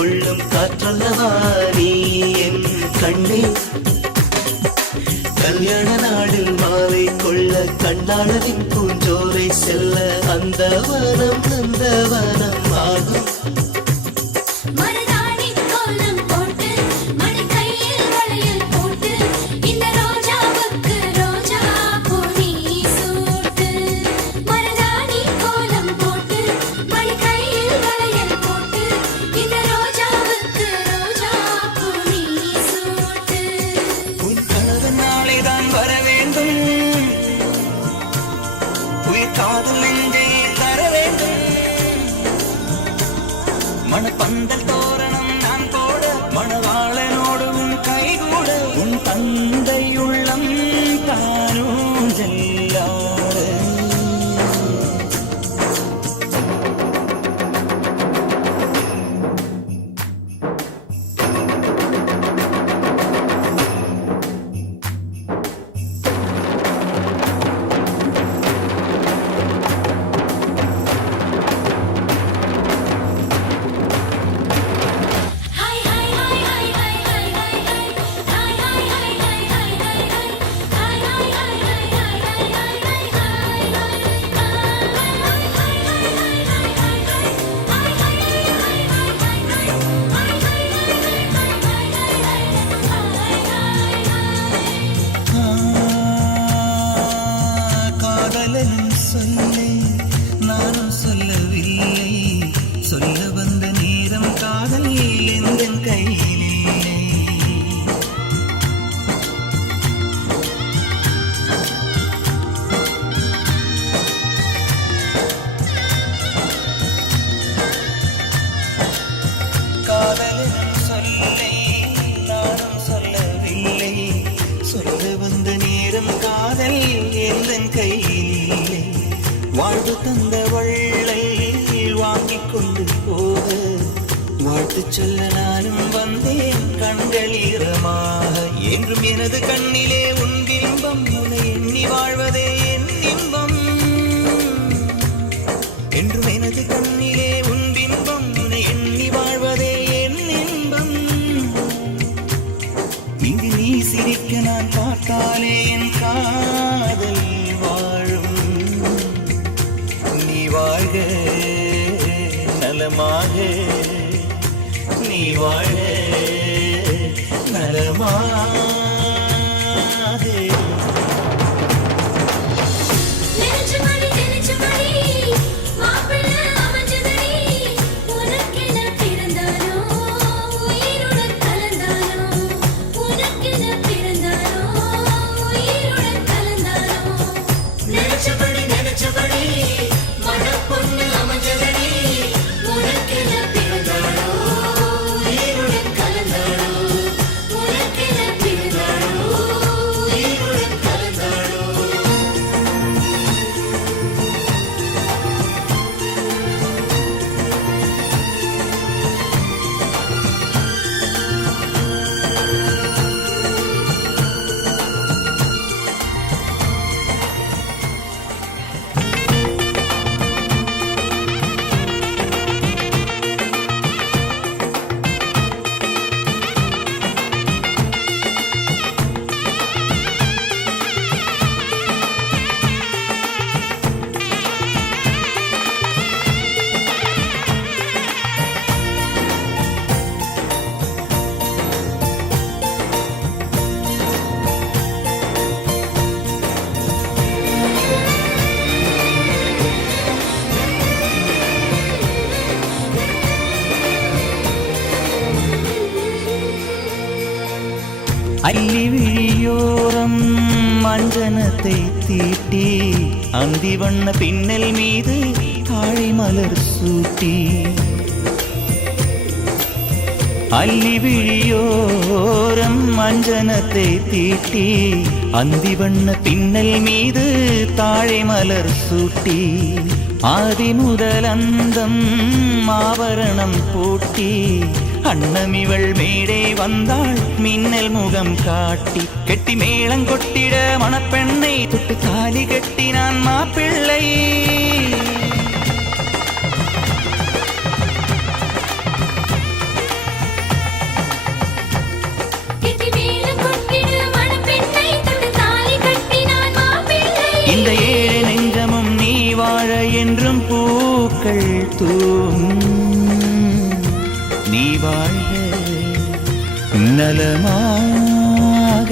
கொள்ளும் காற்றல்லவா நீ என் கண்ணே. கல்யாண நாளில் மாலை கொள்ள கண்ணாளரின் பூஞ்சோரை செல்ல அந்த வனம் நந்தவனம் ஆகும். மணப்பந்தல் தோரணம் நான் போட மணவாளனோடு உன் கைகூட உன் தந்தை உள்ளம் தானும் செல்லாத. சொல்லே நானும் சொல்லவில்லை, சொல்ல வந்த நேரம் காதல் எந்தன் கையிலே. காதலின் சொல்லை நானும் சொல்லவில்லை, சொல்ல வந்த நேரம் காதல் எந்தன் கையிலே. வாழ்வு தந்த வள்ளை வாங்கிக் கொண்டு போக வாழ்த்து சொல்ல நானும் வந்தேன் கண்கள் ஈரமாக. என்றும் எனது கண்ணிலே உன் பிம்பம், உன்னை எண்ணி வாழ்வதே என் இன்பம். என்றும் எனது கண்ணிலே உன் பிம்பம், உன்னை எண்ணி வாழ்வதே என் இன்பம். இங்கு நீ சிரிக்க நான் பார்த்தாலே என் காதல் வாழும். நீ வாழ்க நலமாக, நீ வாழ நலமாக. அள்ளி விழியோரம் மஞ்சனத்தை தீட்டி அந்தி வண்ண பின்னல் மீது தாழை மலர் சூட்டி. அள்ளி விழியோரம் மஞ்சனத்தை தீட்டி அந்தி வண்ண பின்னல் மீது தாழை மலர் சூட்டி. ஆதி முதல் அந்தம் ஆபரணம் பூட்டி அன்னமிவள் மேடை வந்தாள் மின்னல் முகம் காட்டி. கெட்டி மேளங்கொட்டிட மணப்பெண்ணை தொட்டு தாலி கட்டினான் மாப்பிள்ளை. பூக்கள் தூவும் நீ வாழ்க நலமாக